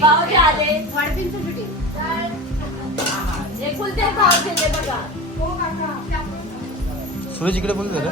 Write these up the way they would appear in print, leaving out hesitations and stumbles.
भाऊजी आले वाढपींचं शूटिंग एकुलते भाऊ दिले बघा. सूरज इकडे बघ जरा.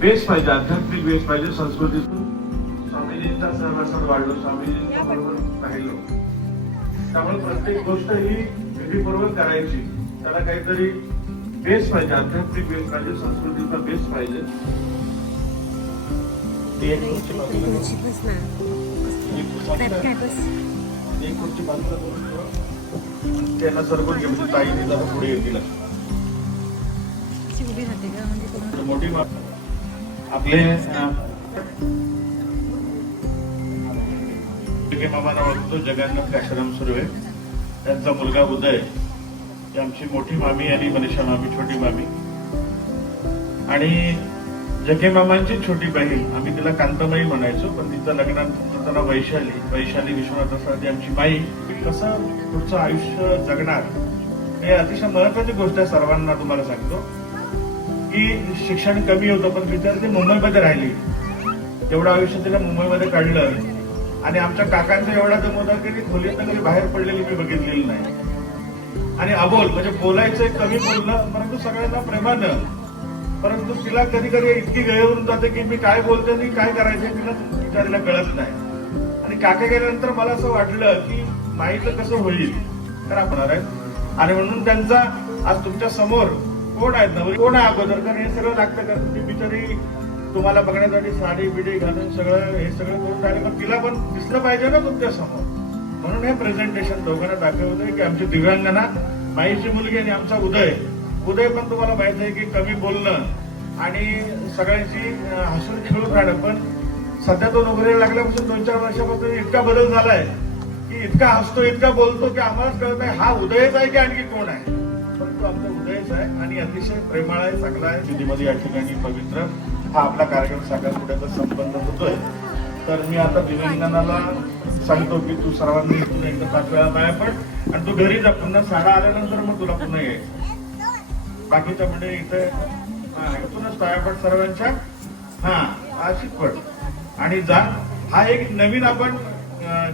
बेस पाहिजे, आध्यात्मिक बेस पाहिजे. संस्कृतीतून स्वामीजींचा सहवासात वाढलो, स्वामीजींच्या बरोबर राहिलो. त्यामुळे प्रत्येक गोष्ट ही विधीपूर्वक करायची. त्याला काहीतरी बेस पाहिजे, आध्यात्मिक बेस पाहिजे, संस्कृतीचा बेस पाहिजे. त्यांना सरकून घे म्हणजे ताईने जरा पुढे येतील. मोठी आपले मामा नावाचा जगन्नाथ आश्रम सुरू आहे. त्यांचा मुलगा उदय, आमची मोठी मामी आणि मनीषा मामी छोटी मामी, आणि जगे मामांची छोटी बहीण. आम्ही तिला कांताबाई म्हणायचो, पण तिचं लग्नात तिचं नाव वैशाली विश्वनाथ असं ती आमची बाई. कसं पुढचं आयुष्य जगणार हे अतिशय महत्वाची गोष्ट आहे. सर्वांना तुम्हाला सांगतो की शिक्षण कमी होतं, पण विद्यार्थी मुंबईमध्ये राहिली. तेवढं आयुष्य तिला मुंबईमध्ये काढलं. आणि आमच्या काकांचा एवढा दम होता की खोलीतून कधी बाहेर पडलेली मी बघितलेली नाही. आणि अबोल म्हणजे बोलायचं कमी बोलणं, परंतु सगळ्यांना प्रेमानं. परंतु तिला कधी कधी इतकी गळ येऊन जाते की मी काय बोलते आणि काय करायचं तिला विचारायला कळत नाही. आणि काका गेल्यानंतर मला असं वाटलं की माईचं कसं होईल तर आपण आहे. आणि म्हणून त्यांचा आज तुमच्या समोर कोण आहेत नवरी कोण आहे अगोदर, कारण हे सगळं लागतं. कारण ती बिचारी तुम्हाला बघण्यासाठी साडी बिडी घालून सगळं हे सगळं करून राहिले, पण तिला पण दिसलं पाहिजे ना तुमच्या समोर. म्हणून हे प्रेझेंटेशन दोघांना दाखवलंय की आमची दिव्यांगना माईची मुलगी आणि आमचा उदय पण तुम्हाला माहित आहे की कमी बोलणं आणि सगळ्यांची हसून खेळून राहणं. पण सध्या तो नोकरीला लागल्यापासून 2-4 वर्षापासून इतका बदल झालाय की इतका हसतो इतका बोलतो की आम्हालाच कळत नाही हा उदयच आहे की आणखी कोण आहे. परंतु आमचा उदयच आहे आणि अतिशय प्रेमळ आहे, चांगला आहे. विधीमध्ये या ठिकाणी पवित्र हा आपला कार्यक्रम साखरपुड्याचा संबंध होतोय. तर मी आता दिव्यांगनाला सांगतो की तू सर्वांनी इथून एकदा 5 वेळा पाया पड आणि तू घरी जा. पुन्हा साडा आल्यानंतर मग तुला पुन्हा यायचं. बाकीच्या म्हणजे इथे इथूनच पाया पड सर्वांच्या. हा अशीच पड आणि जा. हा एक नवीन आपण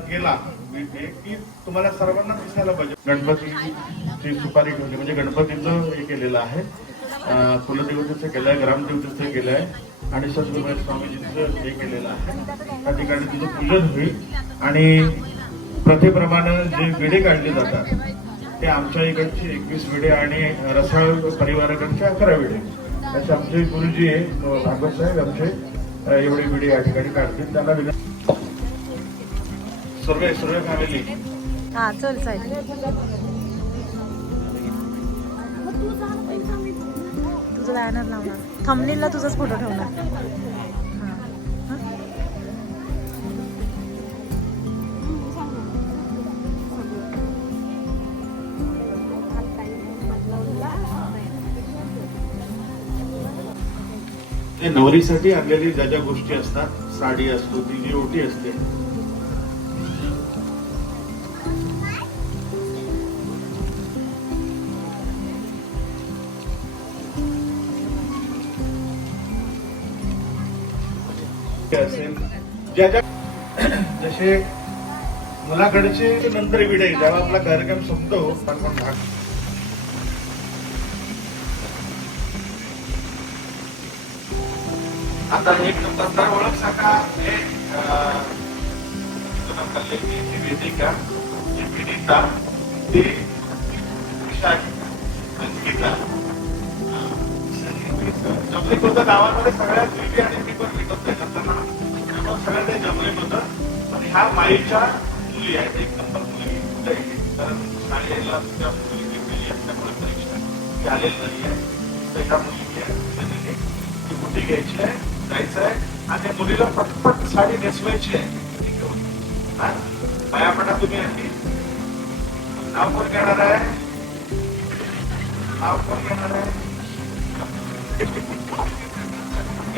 केला की तुम्हाला सर्वांना दिसायला पाहिजे. गणपतीची सुपारी ठेवली म्हणजे गणपतीचं हे केलेलं आहे. कुलदेवतेचं केलंय, ग्रामदेवतेचं केलंय आणि सद्गुरू स्वामीजींचं हे केलेलं आहे. त्या ठिकाणी तुझं पूजन होईल आणि प्रथेप्रमाणे जे विडे काढले जातात ते आमच्या इकडचे 21 विडे आणि रसाळ परिवाराकडचे 11 विडे. त्याचे आमचे गुरुजी आहे भागवत साहेब आमचे एवढे विडे या ठिकाणी काढतील. त्यांना सर्व फॅमिली चल साहेब तुझं बॅनर लावणार, थंबनेलला तुझाच फोटो ठेवणार. नवरीसाठी आणलेली ज्या ज्या गोष्टी असतात, साडी असतो, ती जी ओटी असते, असेल ज्या ज्या जसे मुलाकडचे नंतर विडे जेव्हा आपला कार्यक्रम संपतो आपण भाग आता एक नंतर ओळख साका हे वेदिका पीडिता ती जमलीत होतं गावामध्ये सगळ्यात वेगळी आणि मी पण लिखत सगळं ते जमलीत होतं. आणि ह्या माईच्या मुली आहेत, एक नंबर मुलगी कारण शाळेला त्या मुलगी केली असल्यामुळे परीक्षा आलेली नाही आहे. तर ह्या मुलगी आहे ती मुठी घ्यायची आहे, जायचं आहे आणि मुलीला पटपट साडी नेसवायची आहे. पायापटा तुम्ही आधी नाव कोण घेणार आहे? नाव कोण घेणार आहे?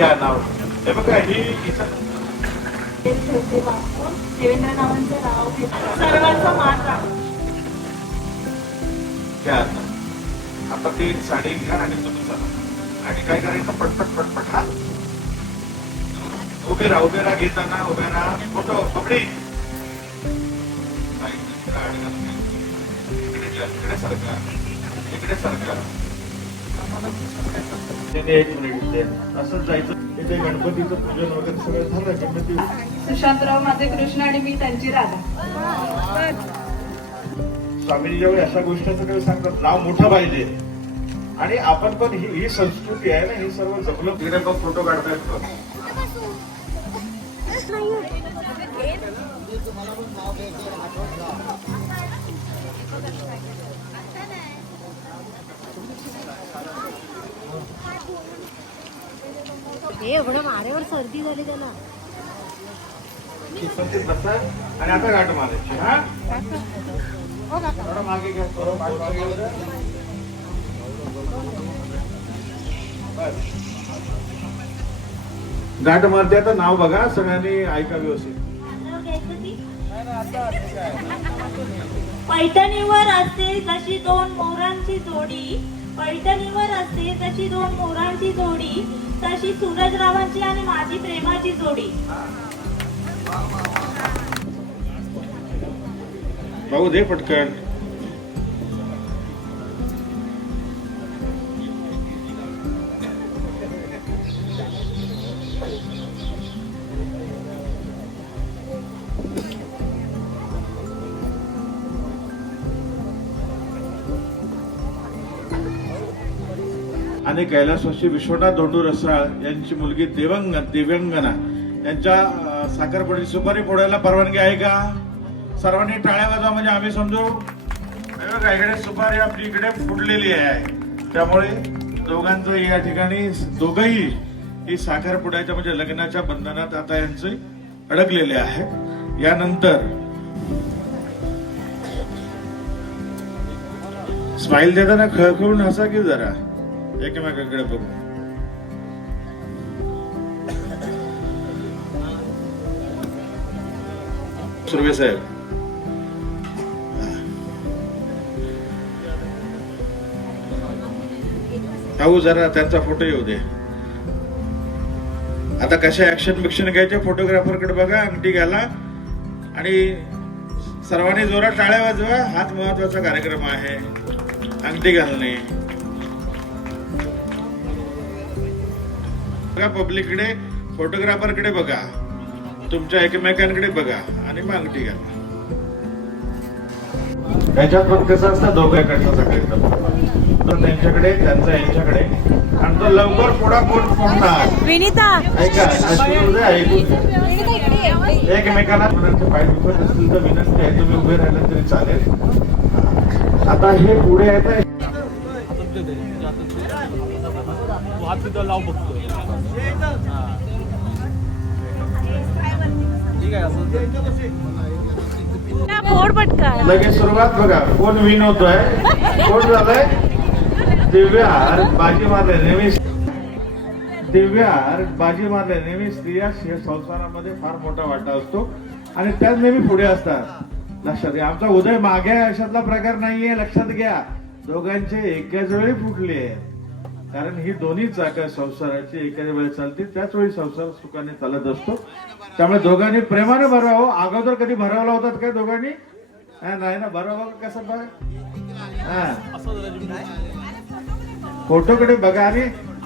या नाव हे बघा ही देवेंद्र नावांचं नाव सर्वांचा मान घ्या आता ती साडी घ्या आणि तुम्ही चला. आणि काय करायचं, पटपट पटपट. हा उभे राहा घेताना उभे राहा. फोटो पकडी इकडे सारखा, इकडे सारखा. एक मिनिट असंच जायचं. तिथे गणपतीचं पूजन वगैरे सगळं झालं. गणपती सुशांतराव माझे कृष्ण आणि मी त्यांची राधा. स्वामीजी जेव्हा अशा गोष्टीचं काही सांगतात, नाव मोठं पाहिजे. आणि आपण पण ही संस्कृती आहे ना, ही सर्व जपलं. तिकडे बघ फोटो काढतायत बघ. एवढं मारेवर सर्दी झाली त्याला. बसा आणि आता गाठ मारायची. हा थोडं मागे घ्या, थोडं मागे वळा. बस. गाठ मारते. आता नाव बघा, सगळ्यांनी ऐका व्यवस्थित. पैठणीवर असते जशी दोन मोरांची जोडी, पैठणीवर असते जशी दोन मोरांची जोडी, तशी सूरजरावांची आणि माझी प्रेमाची जोडी. भाऊ दे पटकन. आणि कैलासवासी विश्वनाथ धोंडू रसाळ यांची मुलगी दिव्यांगना यांच्या साखरपुड्याची सुपारी फोडायला परवानगी आहे का? सर्वांनी टाळ्या वाजवा म्हणजे आम्ही समजू. इकडे सुपारी आपली इकडे फुटलेली आहे. त्यामुळे दोघांचं या ठिकाणी दोघही ही साखरपुड्याच्या म्हणजे लग्नाच्या बंधनात आता यांचे अडकलेले आहे. यानंतर स्माइल देताना खळखळून हसा की जरा एकमेकांकडे बघू. सुर्वे साहेब भाऊ जरा त्यांचा फोटो येऊ दे. आता कशा ऍक्शन बिक्शन घ्यायचे, फोटोग्राफरकडे बघा, अंगठी घाला आणि सर्वांनी जोरात टाळ्या वाजवा. हाच महत्वाचा कार्यक्रम आहे. अंगठी घालणे. पब्लिककडे, फोटोग्राफरकडे बघा, तुमच्या एकमेकांकडे बघा आणि मग अंगठी घाला. त्याच्यात पण कसं असतं, दोघांकडचा सगळ्यांचा तो त्यांच्याकडे, त्यांचा यांच्याकडे. आणि तो लवकर पुढा कोण फोडणार. विनीता ऐका, ऐकून एकमेकांना पाय दुखत असतील तर विनंती आहे, तुम्ही उभे राहिले तरी चालेल. आता हे पुढे येत फोड पटकन. लगेच सुरुवात बघा. कोण विन होतोय, कोण झालंय. दिव्यार बाजी मारले नेहमी. दिव्यार बाजी मारले नेहमी. स्त्रिया संसारामध्ये फार मोठा वाटा असतो आणि त्याच नेहमी पुढे असतात. लक्षात घ्या, आमचा उदय मागे अशातला प्रकार नाहीये. लक्षात घ्या, दोघांचे एकाच वेळी फुटले आहेत. कारण ही दोन्ही चाकं संसाराची एकाच वेळी चालते, त्याच वेळी संसार सुखाने चालत असतो. त्यामुळे दोघांनी प्रेमाने भरावं. अगोदर कधी भरावला होतात काय दोघांनी? नाही ना. भरावं कसं बघ. फोटोकडे बघा आणि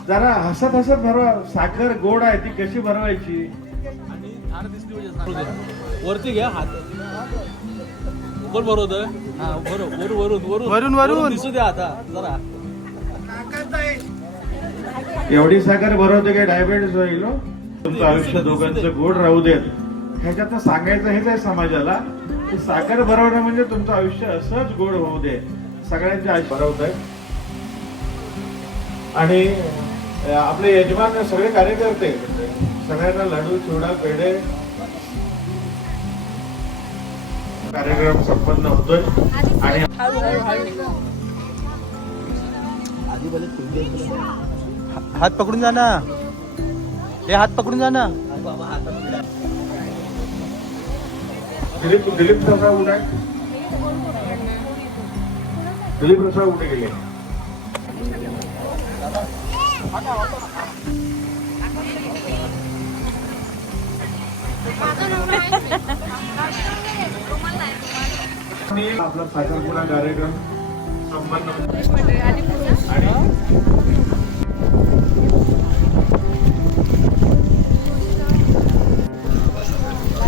जरा हसत हसत भरवा. साखर गोड आहे, ती कशी भरवायची. वरती घ्या हात. कोण भरवतोय? वरून वरून दिसू द्या आता जरा. एवढी साखर भरवते काय डायबिटीस होईल. तुमचं आयुष्य दोघांचं गोड राहू देत. ह्याच्यात सांगायचं हेच आहे समाजाला की साखर भरवणं म्हणजे तुमचं आयुष्य असंच गोड होऊ दे. सगळ्यांचे आयुष्य भरवत आहे. आणि आपले यजमान सगळे कार्यकर्ते सगळ्यांना लाडू, चिवडा, पेढे. कार्यक्रम संपन्न होतोय आणि हात पकडून जा ना. हे हात पकडून जा ना. दिलीप कसा उडाय. दिलीप प्रसाद कुठे गेले? आपला साखरपुडा कार्यक्रम संपन्न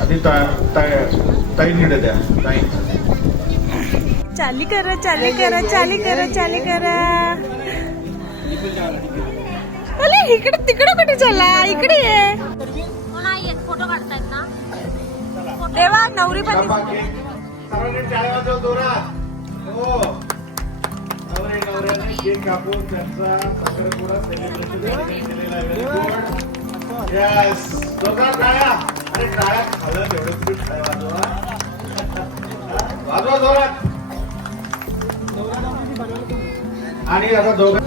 आधी ताई निडे द्या ताई चाली करा चाली करा चाली करा चाली करा. अरे इकडे तिकडे कुठे चालला? इकडे ये. फोटो काढतायत ना. देवा नवरी पण सर्वांनी टाळ्या वाजवा जोरात. हो नवरे नवऱ्याने केक कापून त्यांचा साखरपुडा सेलिब्रेशन केलेला आहे. Very good. यस जोरात टाळ्या. अरे टाळ्या खाल्लं तेवढं पीठ वाजवा वाजवा जोरात. आणि आता दोघं